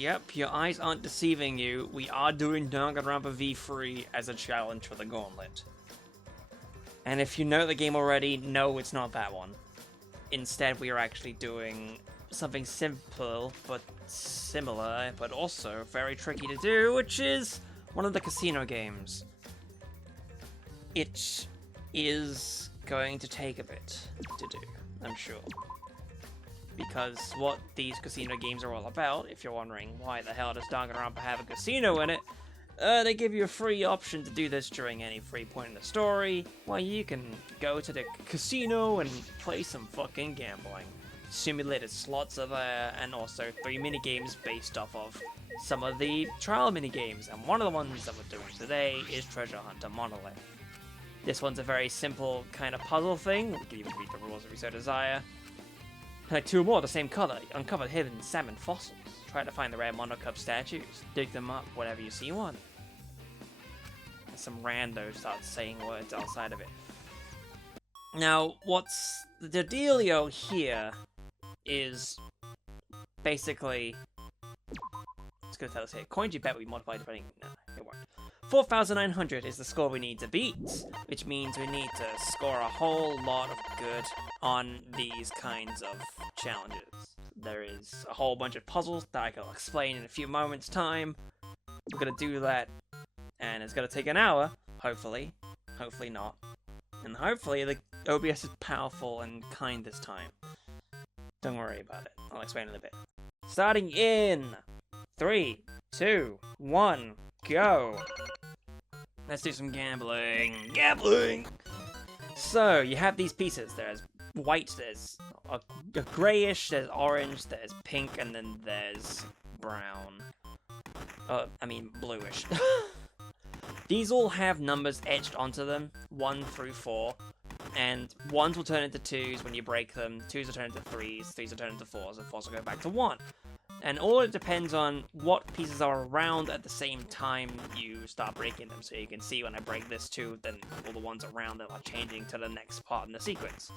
Yep, your eyes aren't deceiving you. We are doing Danganronpa V3 as a challenge for the Gauntlet. And if you know the game already, no, it's not that one. Instead, we are actually doing something simple, but similar, but also very tricky to do, which is one of the casino games. It is going to take a bit to do, I'm sure. Because what these casino games are all about, if you're wondering why the hell does Danganronpa have a casino in it, they give you a free option to do this during any free point in the story, where you can go to the casino and play some fucking gambling. Simulated slots are there, and also 3 minigames based off of some of the trial minigames, and one of the ones that we're doing today is Treasure Hunter Monolith. This one's a very simple kind of puzzle thing. We can even read the rules if we so desire. Collect 2 or more of the same color. Uncover hidden salmon fossils. Try to find the rare monocup statues. Dig them up whenever you see one. And some rando starts saying words outside of it. Now, what's the dealio here is basically... It's going to tell us here. Coins you bet will be modified depending... No, it won't. 4,900 is the score we need to beat, which means we need to score a whole lot of good on these kinds of challenges. There is a whole bunch of puzzles that I can explain in a few moments' time. We're gonna do that, and it's gonna take an hour, hopefully. Hopefully not. And hopefully the OBS is powerful and kind this time. Don't worry about it. I'll explain in a bit. Starting in 3, 2, 1, go! Let's do some gambling. Gambling! So, you have these pieces. There's white, there's a grayish, there's orange, there's pink, and then there's brown. Bluish. These all have numbers etched onto them, 1 through 4. And 1s will turn into 2s when you break them, 2s will turn into 3s, 3s will turn into 4s, and 4s will go back to 1. And all it depends on what pieces are around at the same time you start breaking them. So you can see when I break this too, then all the ones around it are changing to the next part in the sequence.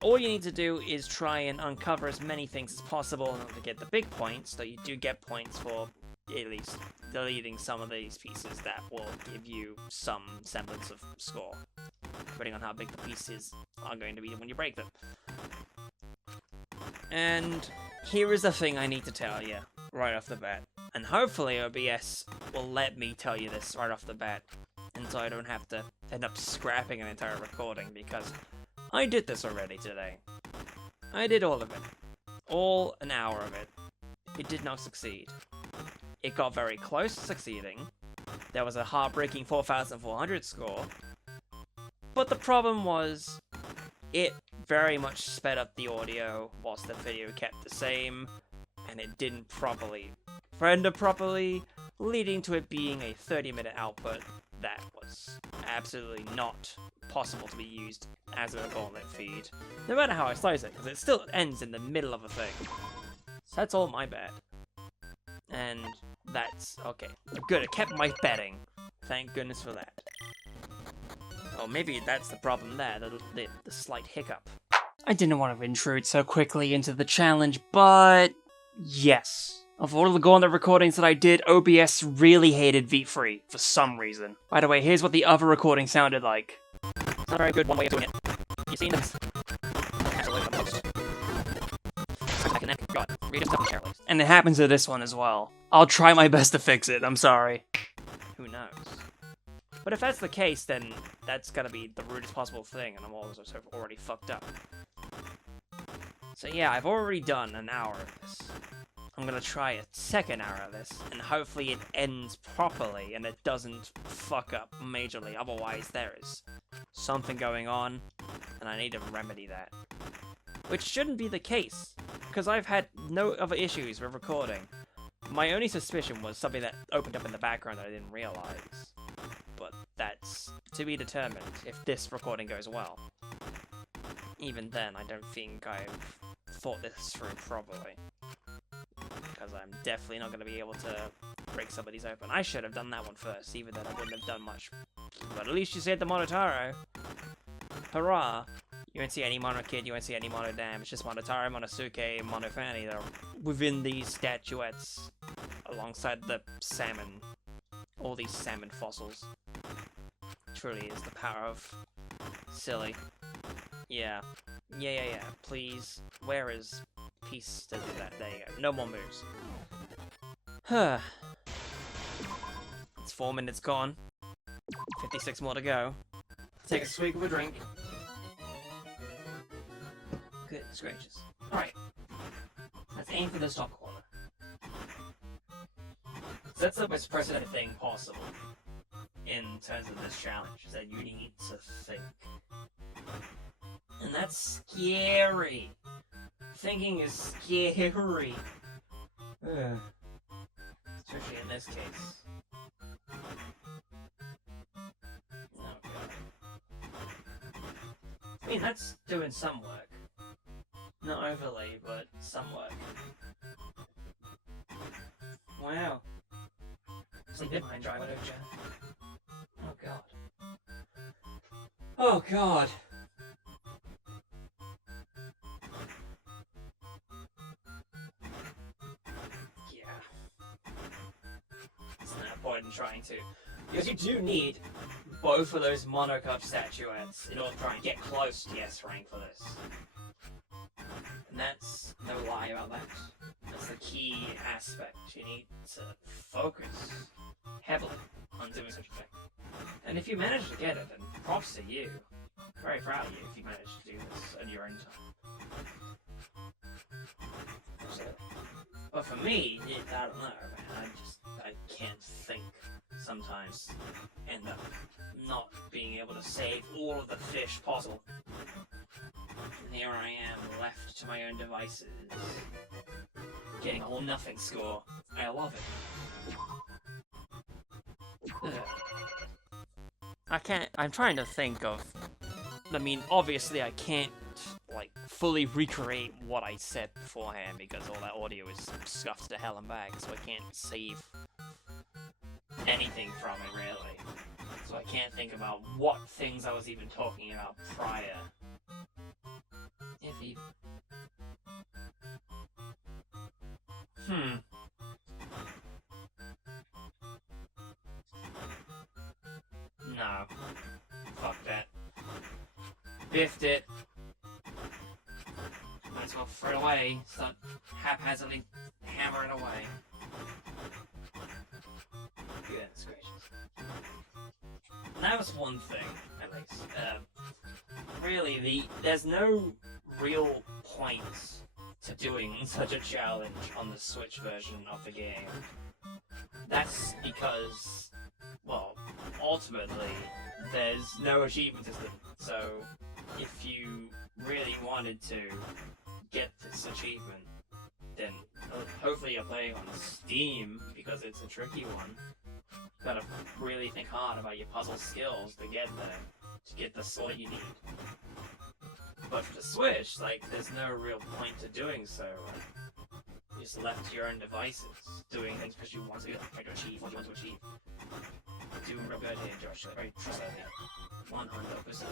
All you need to do is try and uncover as many things as possible in order to get the big points, so you do get points for at least deleting some of these pieces that will give you some semblance of score, depending on how big the pieces are going to be when you break them. And here is the thing I need to tell you right off the bat. And hopefully OBS will let me tell you this right off the bat, and so I don't have to end up scrapping an entire recording, because I did this already today. I did all of it. All an hour of it. It did not succeed. It got very close to succeeding. There was a heartbreaking 4,400 score. But the problem was, it very much sped up the audio whilst the video kept the same, and it didn't properly render properly, leading to it being a 30-minute output that was absolutely not possible to be used as a Gauntlet feed, no matter how I slice it, because it still ends in the middle of a thing. So that's all my bad. And that's okay. Good, it kept my betting. Thank goodness for that. Oh, maybe that's the problem there, the slight hiccup. I didn't want to intrude so quickly into the challenge, but yes. Of all of the Gauntlet recordings that I did, OBS really hated V3 for some reason. By the way, here's what the other recording sounded like. It's not very good one way of doing it. You seen this? Absolutely the most. And it happens to this one as well. I'll try my best to fix it, I'm sorry. Who knows? But if that's the case, then that's gotta be the rudest possible thing, and I'm also sort of already fucked up. So yeah, I've already done an hour of this. I'm gonna try a second hour of this, and hopefully it ends properly and it doesn't fuck up majorly, otherwise there is something going on, and I need to remedy that. Which shouldn't be the case, because I've had no other issues with recording. My only suspicion was something that opened up in the background that I didn't realize. But that's to be determined if this recording goes well. Even then, I don't think I've thought this through properly. Because I'm definitely not going to be able to break some of these open. I should have done that one first, even though I wouldn't have done much. But at least you saved the Monotaro. Hurrah! You won't see any Mono Kid, you won't see any Mono Dam. It's just Monotaro, Monosuke, and Mono Fanny that are within these statuettes alongside the salmon. All these salmon fossils. Truly is the power of silly. Yeah. Yeah. Please. Where is peace to do that? There you go. No more moves. Huh. It's 4 minutes gone. 56 more to go. Take a swig of a drink. Goodness gracious. Alright. Let's aim for this top corner. So that's the most precedented thing possible in terms of this challenge, is that you need to think. And that's scary. Thinking is scary. Ugh. Especially in this case. Oh god. I mean, that's doing some work. Not overly, but some work. Wow. Sleep in my driver, don't you? Oh god. Oh god. Yeah. There's no point in trying to. Because you do need both of those Monocup statuettes in order to try and get close to S rank for this. And that's no lie about that. That's the key aspect. You need to focus heavily on doing such a thing. And if you manage to get it, then props to you. Very proud of you if you manage to do this at your own time. Absolutely. But for me, I don't know, man. I can't think sometimes. End up not being able to save all of the fish possible. And here I am, left to my own devices. Getting a whole nothing score. I love it. I'm trying to think of... I mean, obviously I can't, like, fully recreate what I said beforehand because all that audio is scuffed to hell and back, so I can't save anything from it, really. So I can't think about what things I was even talking about prior. If even. No. Fuck that. Biffed it. Might as well throw it away. Start haphazardly hammering away. Goodness gracious. And that was one thing, at least. Really, there's no real point to doing such a challenge on the Switch version of the game. That's because, well, ultimately, there's no achievement system. So, if you really wanted to get this achievement, then hopefully you're playing on Steam, because it's a tricky one. You gotta really think hard about your puzzle skills to get there, to get the sort you need. But for the Switch, like, there's no real point to doing so. You're just left to your own devices, doing things because you want to try to achieve what you want to achieve. Doing real good here, Josh. Very trustworthy. 100%.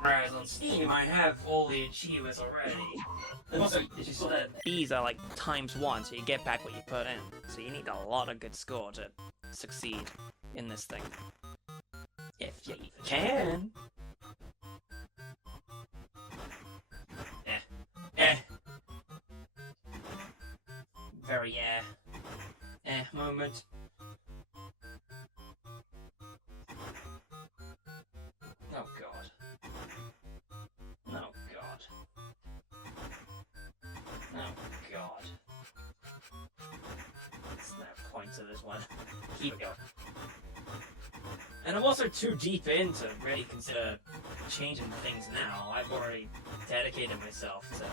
Whereas on Steam, I have all the achievements already. And also, did you saw that these are like ×1, so you get back what you put in. So you need a lot of good score to succeed in this thing. If you even can. Very moment. Oh god. Oh god. Oh god. There's no point to this one. Keep it going. And I'm also too deep in to really consider changing things now. I've already dedicated myself to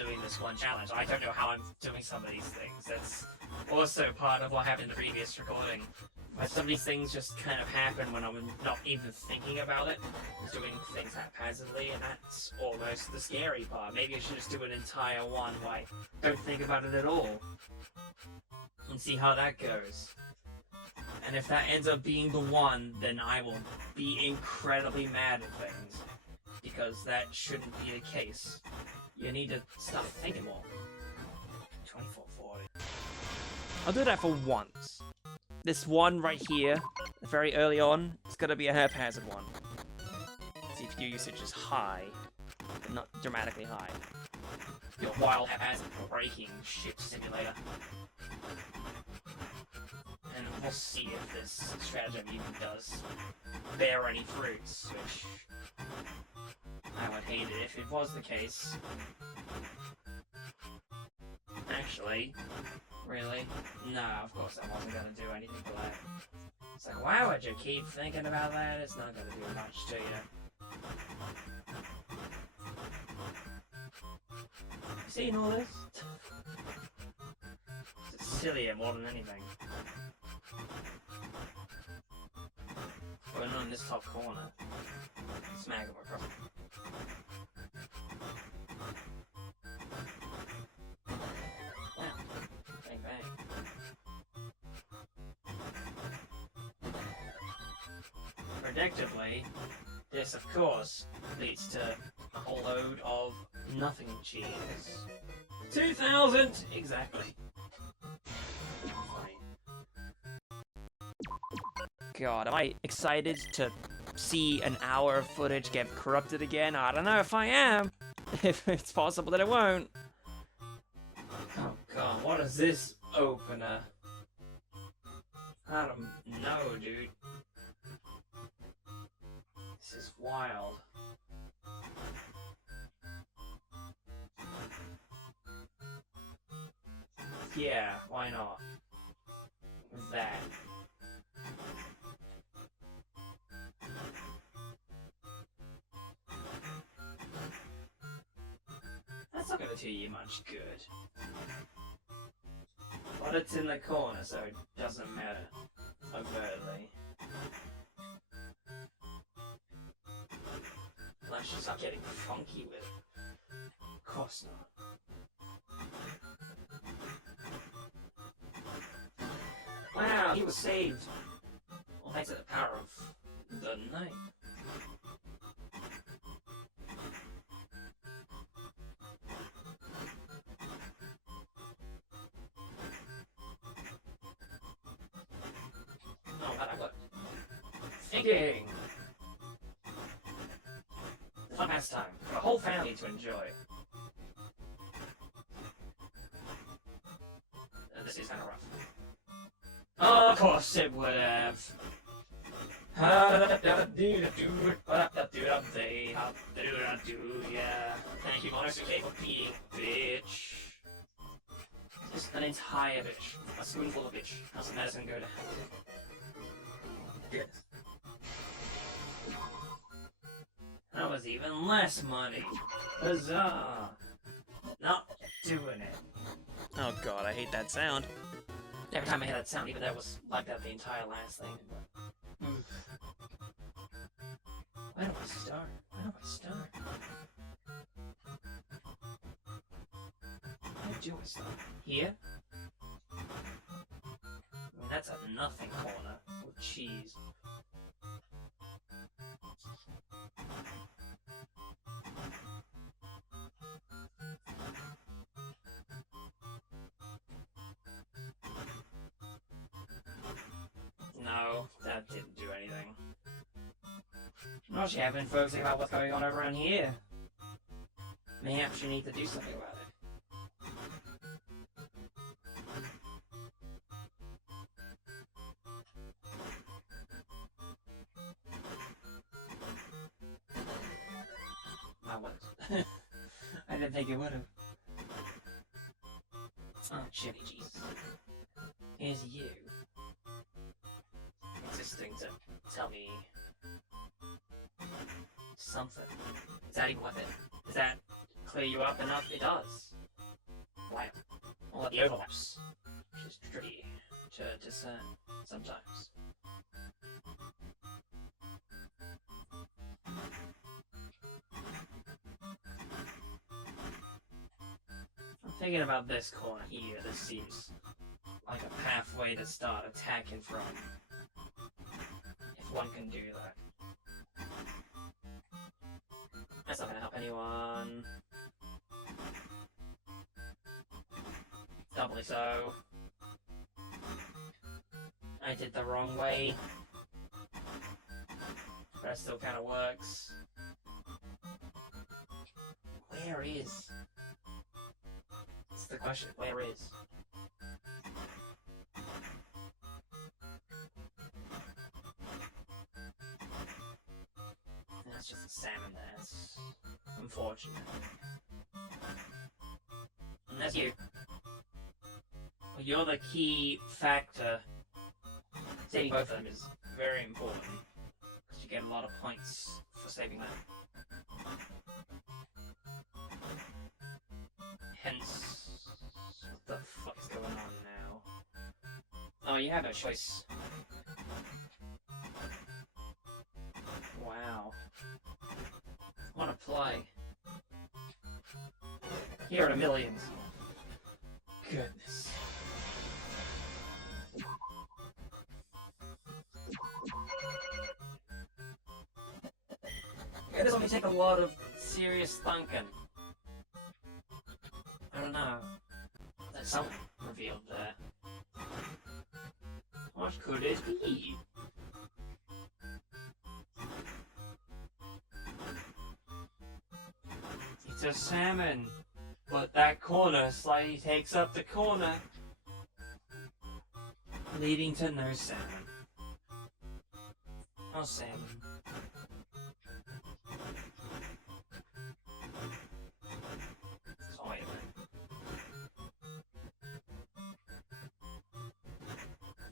doing this one challenge. I don't know how I'm doing some of these things. That's also part of what happened in the previous recording. But some of these things just kind of happen when I'm not even thinking about it. Just doing things haphazardly, and that's almost the scary part. Maybe I should just do an entire one where I don't think about it at all. And see how that goes. And if that ends up being the one, then I will be incredibly mad at things. Because that shouldn't be the case. You need to stop thinking more. 2440. I'll do that for once. This one right here, very early on, is gonna be a haphazard one. CPU usage is high, but not dramatically high. Your wild haphazard breaking ship simulator. And we'll see if this stratagem even does bear any fruits, which I would hate it if it was the case. Actually, really? No, of course I wasn't gonna do anything for that. It's like, why would you keep thinking about that? It's not gonna do much to you. Seen all this? It's sillier more than anything. Going on this top corner. Smack him across. Bang bang. Predictably, this of course leads to a whole load of nothing cheese. 2,000! Exactly. God, am I excited to see an hour of footage get corrupted again? I don't know if I am. If it's possible that it won't. Oh god, what is this opener? I don't know, dude. This is wild. Yeah, why not? With that. That's not gonna do you much good. But it's in the corner, so it doesn't matter overtly. Unless you start getting funky with it. Of course not. Wow, he was saved. Well, thanks to the power of the night. Oh, but I got thinking. Fun pastime for the whole family to enjoy. This is kind of rough. Of course it would have. Yeah. Thank you, Monolithic, for being bitch. Just an entire bitch. A spoonful of bitch. How's the medicine go to hell? Yes. That was even less money. Huzzah! Not doing it. Oh god, I hate that sound. Every time I hear that sound, even though it was like that the entire last thing. Where do I start? Where do I start? Where do I start? Here? I mean, that's a nothing corner with cheese. No, that didn't do anything. Well, she have been focusing about what's going on over around here. Perhaps you need to do something about it. I wouldn't. I didn't think it would have. Oh, chili Jesus. Here's you. Existing to tell me something. Is that even worth it? Does that clear you up enough? It does. Wow. All of the overlaps. Which is tricky. to discern sometimes. I'm thinking about this corner here. This seems like a pathway to start attacking from. If one can do that. That's not gonna help anyone. Doubly so. I did the wrong way. But that still kinda works. Where is? That's the question. Where is? That's just a salmon there. It's unfortunate. And that's you. Well, you're the key factor. Saving both of them is very important. Because you get a lot of points for saving them. Hence, what the fuck is going on now? Oh, you have no choice. Wow. What a play. Here are the millions. Goodness. Yeah, this only take a lot of serious thinking. I don't know. There's something revealed there. What could it be? It's a salmon, but that corner slightly takes up the corner, leading to no salmon. No salmon. So wait a minute.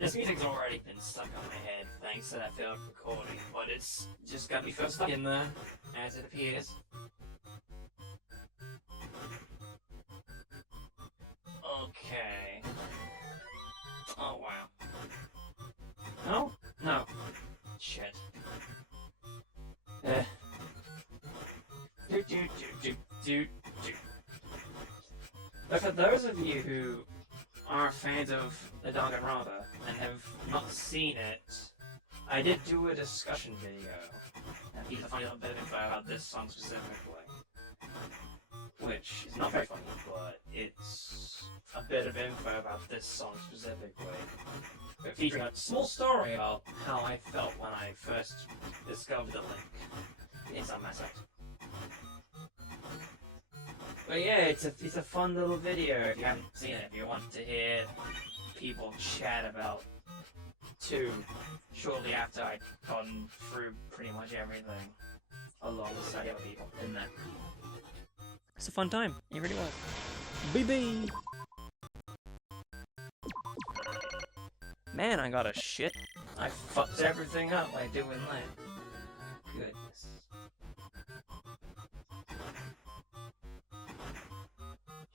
This music's already been stuck on my head thanks to that failed recording, but it's just got me feel stuck in there, as it appears. Okay. Oh wow. No? No. Shit. But for those of you who are fans of the Danganronpa and have not seen it, I did do a discussion video. And you can find a little bit of info about this song specifically. Which is not very funny, but it's a bit of info about this song specifically. Featuring a small story about how I felt when I first discovered the link. It's on my site. But yeah, it's a fun little video if you haven't seen it. If you want to hear people chat about 2 shortly after I'd gone through pretty much everything alongside other people in there. It's a fun time. It really was. BB! Man, I got a shit. I fucked everything up by doing that. Goodness.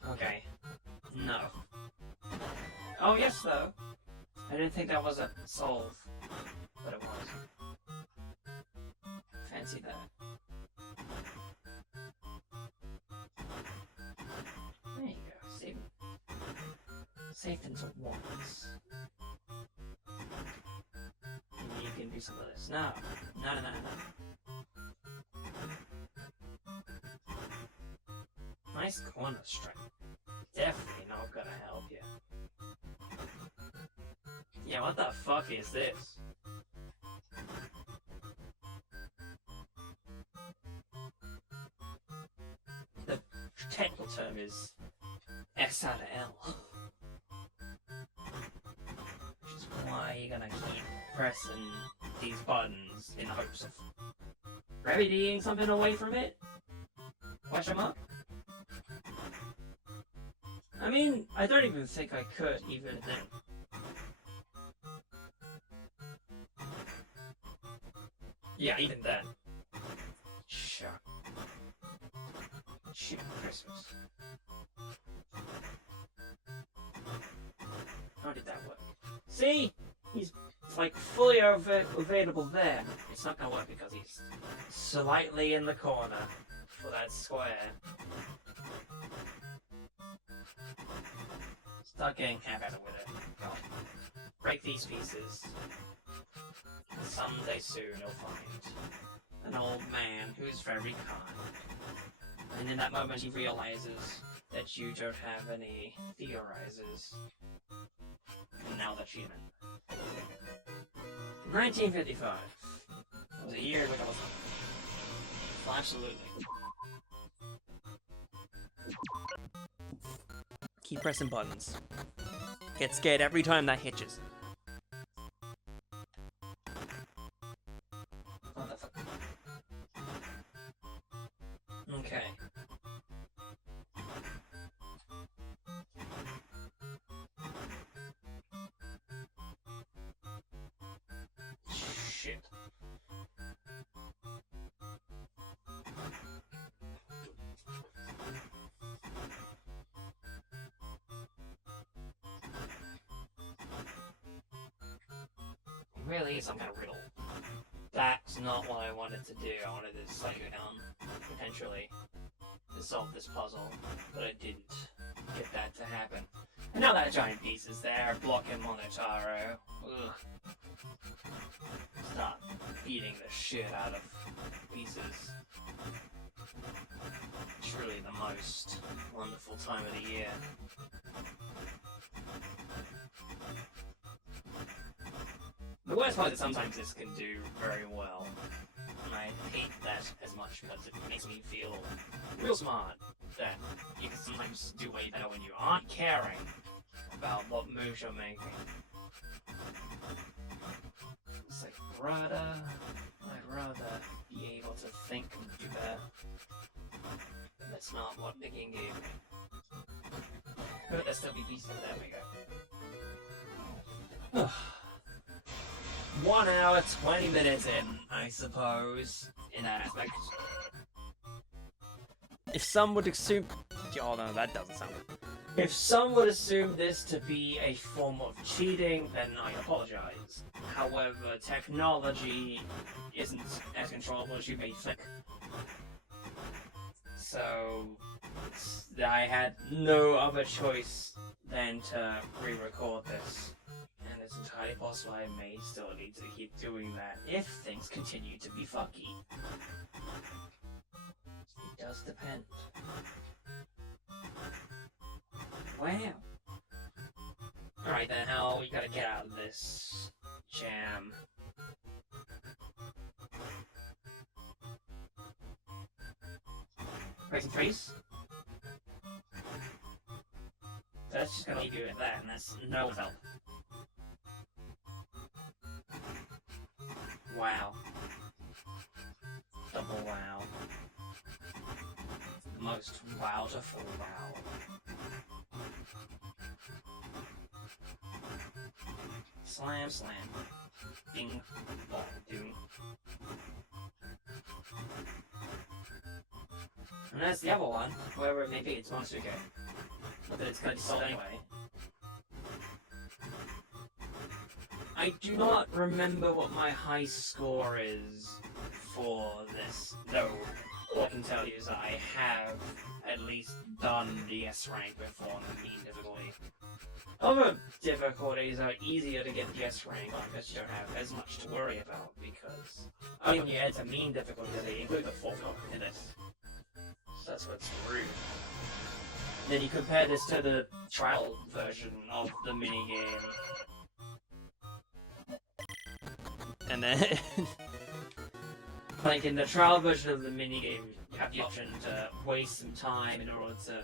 Okay. No. Oh, yes, though. I didn't think that was a solve. But it was. Fancy that. There you go, save it. Saved into once. And you can do some of this. No. No. Nice corner strike. Definitely not gonna help you. Yeah, what the fuck is this? The technical term is S out of L. Which is why you're gonna keep pressing these buttons in hopes of remedying something away from it? Question mark? I mean, I don't even think I could even then. Yeah, even then. Sure. Shit, Christmas. How did that work? See? He's like fully available there. It's not gonna work because he's slightly in the corner for that square. Start getting happy with it. Go on. Break these pieces. Someday soon you'll find an old man who's very kind. And in that moment he realizes that you don't have any theorizers. And now the achievement. 1955 was a year in which I was well, absolutely. Keep pressing buttons. Get scared every time that hitches. What the fuck? Okay. Shit. Really is some kind of riddle. That's not what I wanted to do. I wanted to slightly go down, potentially, to solve this puzzle, but I didn't get that to happen. And now that giant piece is there, blocking Monotaro. Ugh. Start beating the shit out of pieces. Truly the most wonderful time of the year. The worst part is that sometimes this can do very well, and I hate that as much because it makes me feel real smart that you can sometimes do way better when you aren't caring about what moves you're making. It's like, I'd rather be able to think and do better. That's not what the game gave me. But there'll still be pieces, there we go. 1 hour, 20 minutes in, I suppose, in that aspect. If some would assume... Oh no, that doesn't sound good. If some would assume this to be a form of cheating, then I apologize. However, technology isn't as controllable as you may think. So, I had no other choice than to re-record this. And it's entirely possible I may still need to keep doing that if things continue to be fucky. It does depend. Wow. Alright then, how we gotta get out of this jam? Break some trees? That's just gonna leave you at that, and that's no help. Wow. Double wow. The most wowderful wow. Slam, slam. Ding, bong, doom. And that's the other one. Whoever it may be, it's Monster Game. Not that it's gonna be sold anyway. I do not remember what my high score is for this, though all I can tell you is that I have at least done the S rank before on the mean difficulty. Other difficulties are easier to get the S rank on because you don't have as much to worry about, because only when you add to mean difficulty they include the fourth number in it. So that's what's rude. Then you compare this to the trial version of the minigame. And then, like in the trial version of the minigame, you have the option to waste some time in order to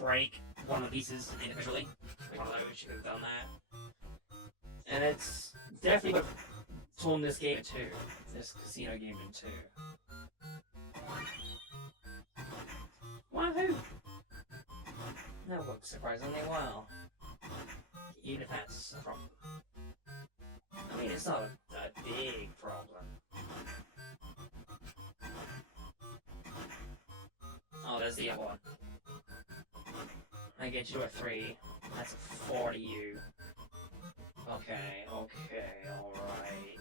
break one of the pieces individually. Like one of those, you could have done that. And it's definitely what torn this game in two. This casino game in two. Wahoo! That works surprisingly well. Even if that's a problem. I mean, it's not a big problem. Oh, there's the other one. I get you a 3. That's a 4 to you. Okay, alright.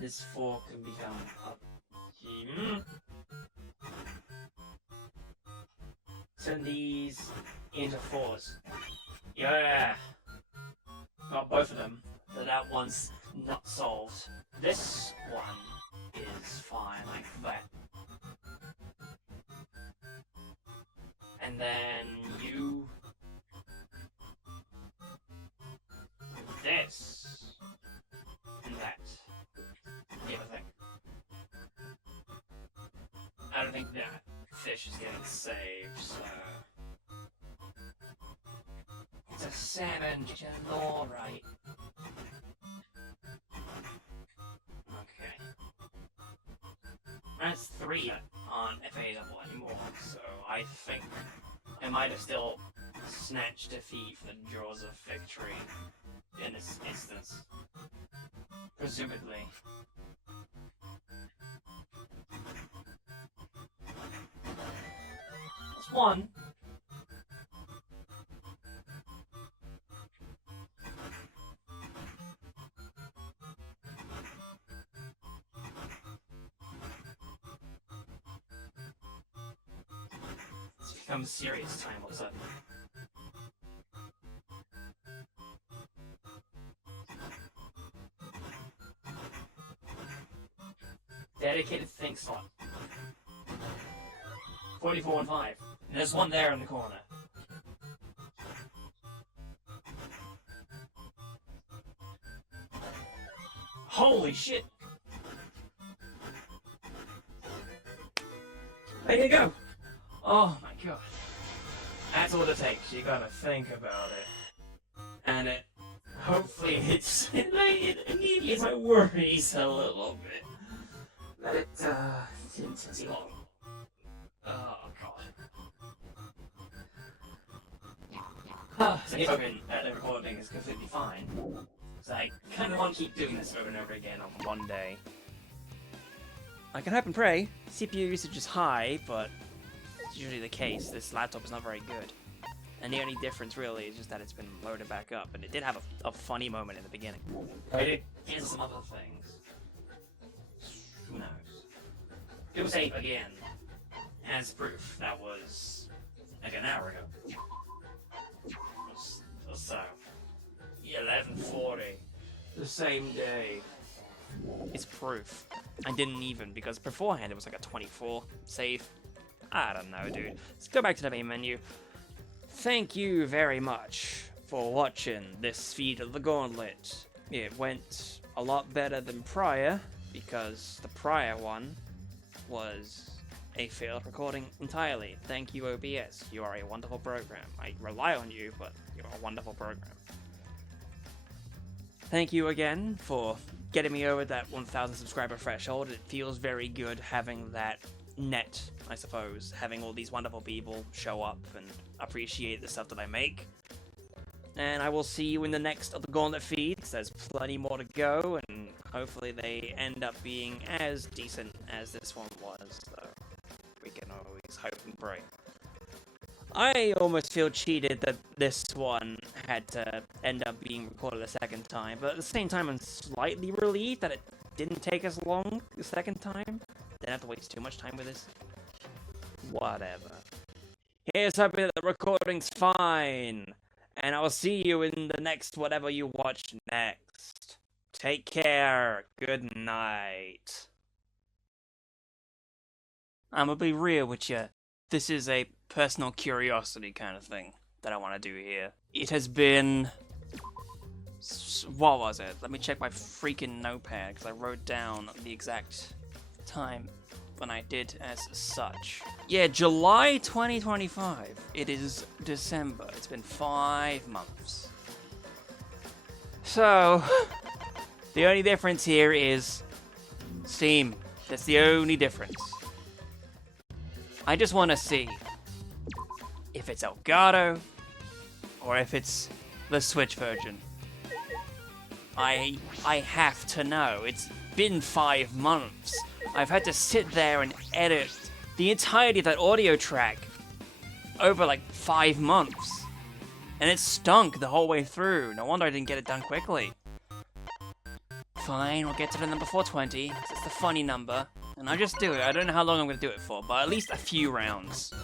This 4 can become a... Turn these into 4s. Yeah! Not both of them. But that one's not solved. This one is fine like that. And then you... this. And that. The other thing. I don't think that fish is getting saved, so... It's a salmon, alright. Okay. That's 3 that aren't available anymore, so I think I might have still snatched defeat from the jaws of victory in this instance. Presumably. That's 1. It's become serious time all of a sudden. Dedicated think slot. 44 and 5. And there's one there in the corner. Holy shit! There you go! Oh my god. That's all it takes. You gotta think about it. And it hopefully it alleviates my worries a little bit. But it didn't take long. Oh god. So if open the recording is completely fine. So I kind of want to keep doing this over and over again on one day. I can hope and pray. CPU usage is high, but it's usually the case. This laptop is not very good. And the only difference really is just that it's been loaded back up. And it did have a funny moment in the beginning. But it is some other things. Who knows? It was 8 again. As proof, that was like an hour ago. Or so. 11:40. The same day. It's proof. I didn't even, because beforehand it was like a 24 save. I don't know, dude. Let's go back to the main menu. Thank you very much for watching this feed of the Gauntlet. It went a lot better than prior, because the prior one was a failed recording entirely. Thank you, OBS. You are a wonderful program. I rely on you, but you're a wonderful program. Thank you again for getting me over that 1,000 subscriber threshold. It feels very good having that net, I suppose. Having all these wonderful people show up and appreciate the stuff that I make. And I will see you in the next of the Gauntlet feeds. There's plenty more to go, and hopefully they end up being as decent as this one was, though. We can always hope and pray. I almost feel cheated that this one had to end up being recorded a second time, but at the same time I'm slightly relieved that it didn't take as long the second time. Didn't have to waste too much time with this. Whatever. Here's hoping that the recording's fine, and I'll see you in the next whatever you watch next. Take care. Good night. I'm gonna be real with you. This is a personal curiosity kind of thing that I want to do here. It has been... what was it? Let me check my freaking notepad, because I wrote down the exact time when I did as such. Yeah, July 2025. It is December. It's been 5 months. So, the only difference here is Steam. That's the only difference. I just want to see if it's Elgato or if it's the Switch version. I have to know. It's been 5 months. I've had to sit there and edit the entirety of that audio track over like 5 months. And it stunk the whole way through. No wonder I didn't get it done quickly. Fine, we'll get to the number 420, because it's the funny number. And I'll just do it. I don't know how long I'm going to do it for, but at least a few rounds.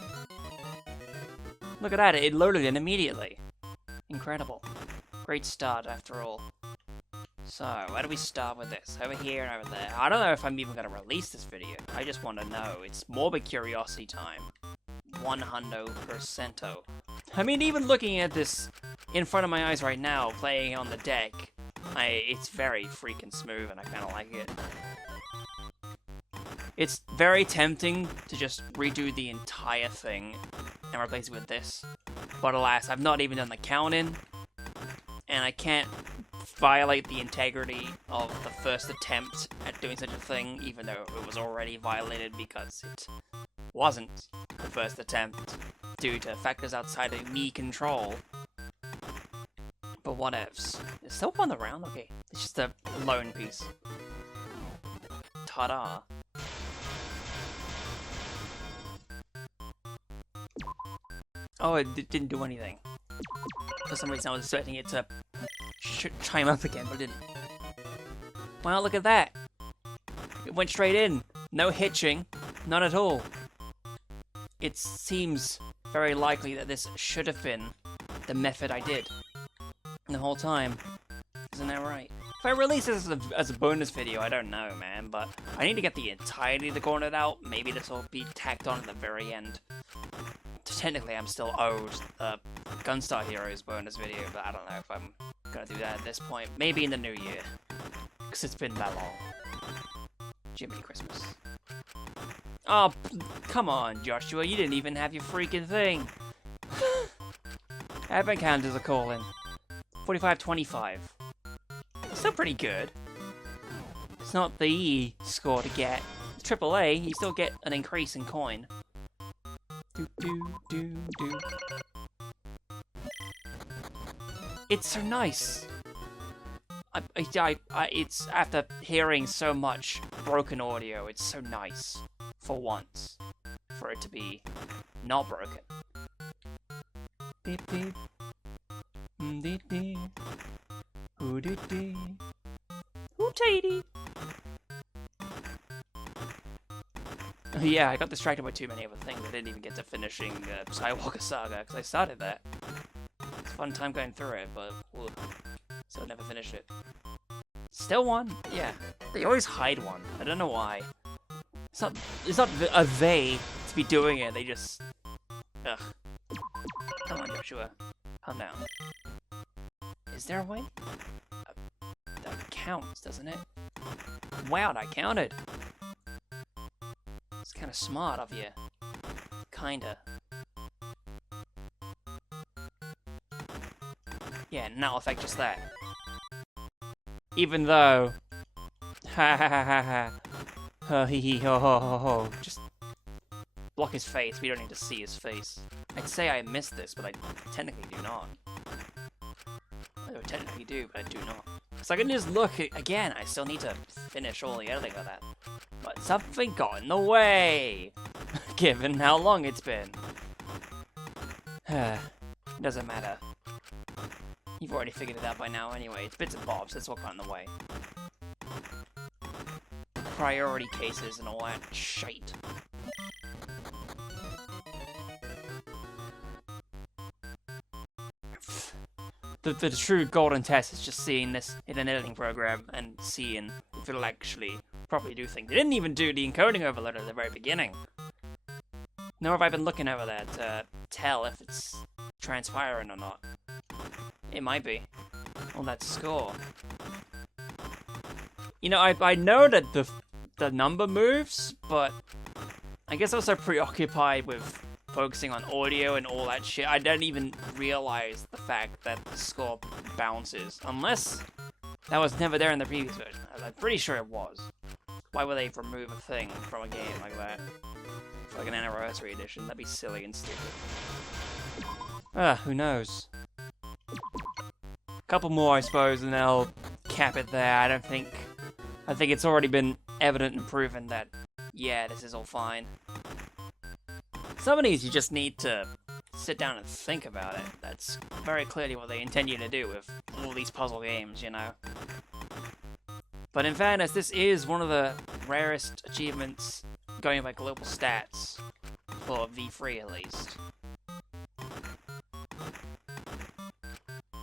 Look at that, it loaded in immediately. Incredible. Great start, after all. So, where do we start with this? Over here and over there. I don't know if I'm even going to release this video. I just want to know. It's morbid curiosity time. 100%. I mean, even looking at this in front of my eyes right now, playing on the deck, it's very freaking smooth and I kind of like it. It's very tempting to just redo the entire thing and replace it with this. But alas, I've not even done the count-in, and I can't violate the integrity of the first attempt at doing such a thing, even though it was already violated because it wasn't the first attempt due to factors outside of me control. But whatevs. Is still one around? Okay, it's just a lone piece. Ta-da. Oh, it didn't do anything. For some reason I was expecting it to chime up again, but it didn't. Wow, look at that! It went straight in. No hitching. None at all. It seems very likely that this should have been the method I did the whole time. Isn't that right? If I release this as a bonus video, I don't know, man, but I need to get the entirety of the Gauntlet out. Maybe this will be tacked on at the very end. Technically, I'm still owed a Gunstar Heroes bonus video, but I don't know if I'm gonna do that at this point. Maybe in the new year, because it's been that long. Jiminy Christmas. Oh, come on, Joshua, you didn't even have your freaking thing. Advent calendars are calling. 45-25. Still pretty good. It's not the E score to get. AAA, you still get an increase in coin. Do. It's so nice. It's after hearing so much broken audio, it's so nice for once for it to be not broken. Beep beep. Deep deep. Ooh dee dee. Ooh tatey. Yeah, I got distracted by too many other things. I didn't even get to finishing Skywalker Saga, because I started that. It's a fun time going through it, but so I never finished it. Still one? Yeah. They always hide one. I don't know why. It's not a they to be doing it, they just... Ugh. Come on, Joshua. Calm down. Is there a way? That counts, doesn't it? Wow, I counted! It's kind of smart of you. Kinda. Yeah, and that'll affect just that. Even though... Ha ha ha ha ha. Ho hee hee ho ho ho ho. Just block his face. We don't need to see his face. I'd say I missed this, but I technically do not. I technically do, but I do not. So I can just look again. I still need to finish all the editing of that. But something got in the way, given how long it's been. Doesn't matter. You've already figured it out by now anyway. It's bits and bobs, that's what got in the way. Priority cases and all that shite. The true golden test is just seeing this in an editing program and seeing if it'll actually properly do things. They didn't even do the encoding overload at the very beginning. Nor have I been looking over there to tell if it's transpiring or not. It might be. On that score. You know, I know that the number moves, but I guess I was so preoccupied with focusing on audio and all that shit, I don't even realize the fact that the score bounces. Unless that was never there in the previous version. I'm pretty sure it was. Why would they remove a thing from a game like that? For like an anniversary edition? That'd be silly and stupid. Who knows? Couple more, I suppose, and they'll cap it there. I think it's already been evident and proven that, yeah, this is all fine. Some of these you just need to sit down and think about it. That's very clearly what they intend you to do with all these puzzle games, you know. But in fairness, this is one of the rarest achievements going by global stats, for V3 at least.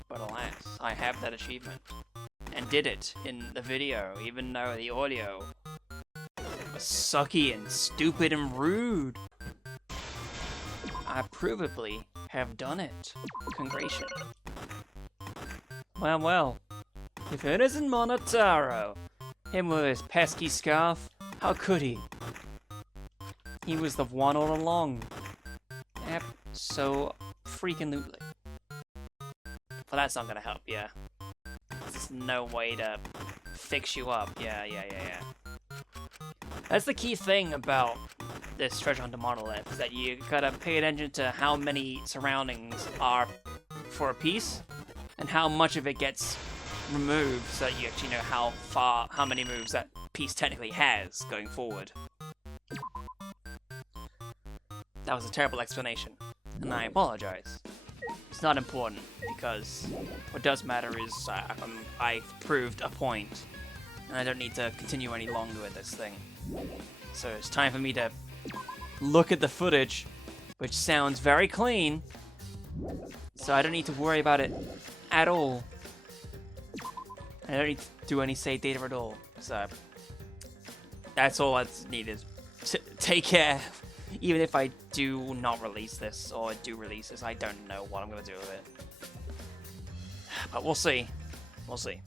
But alas, I have that achievement, and did it in the video, even though the audio was sucky and stupid and rude. I provably have done it. Congratulations. Well, well. If it isn't Monotaro, him with his pesky scarf, how could he? He was the one all along. Yep, so freaking lootly. But that's not gonna help, yeah. There's no way to fix you up, yeah. That's the key thing about this treasure hunter monolith, is that you gotta pay attention to how many surroundings are for a piece, and how much of it gets removed, so that you actually know how many moves that piece technically has going forward. That was a terrible explanation, and I apologize. It's not important, because what does matter is I've proved a point, and I don't need to continue any longer with this thing. So it's time for me to look at the footage, which sounds very clean, so I don't need to worry about it at all. I don't need to do any save data at all, so that's all that's needed. Take care. Even if I do not release this, or do release this, I don't know what I'm going to do with it. But we'll see. We'll see.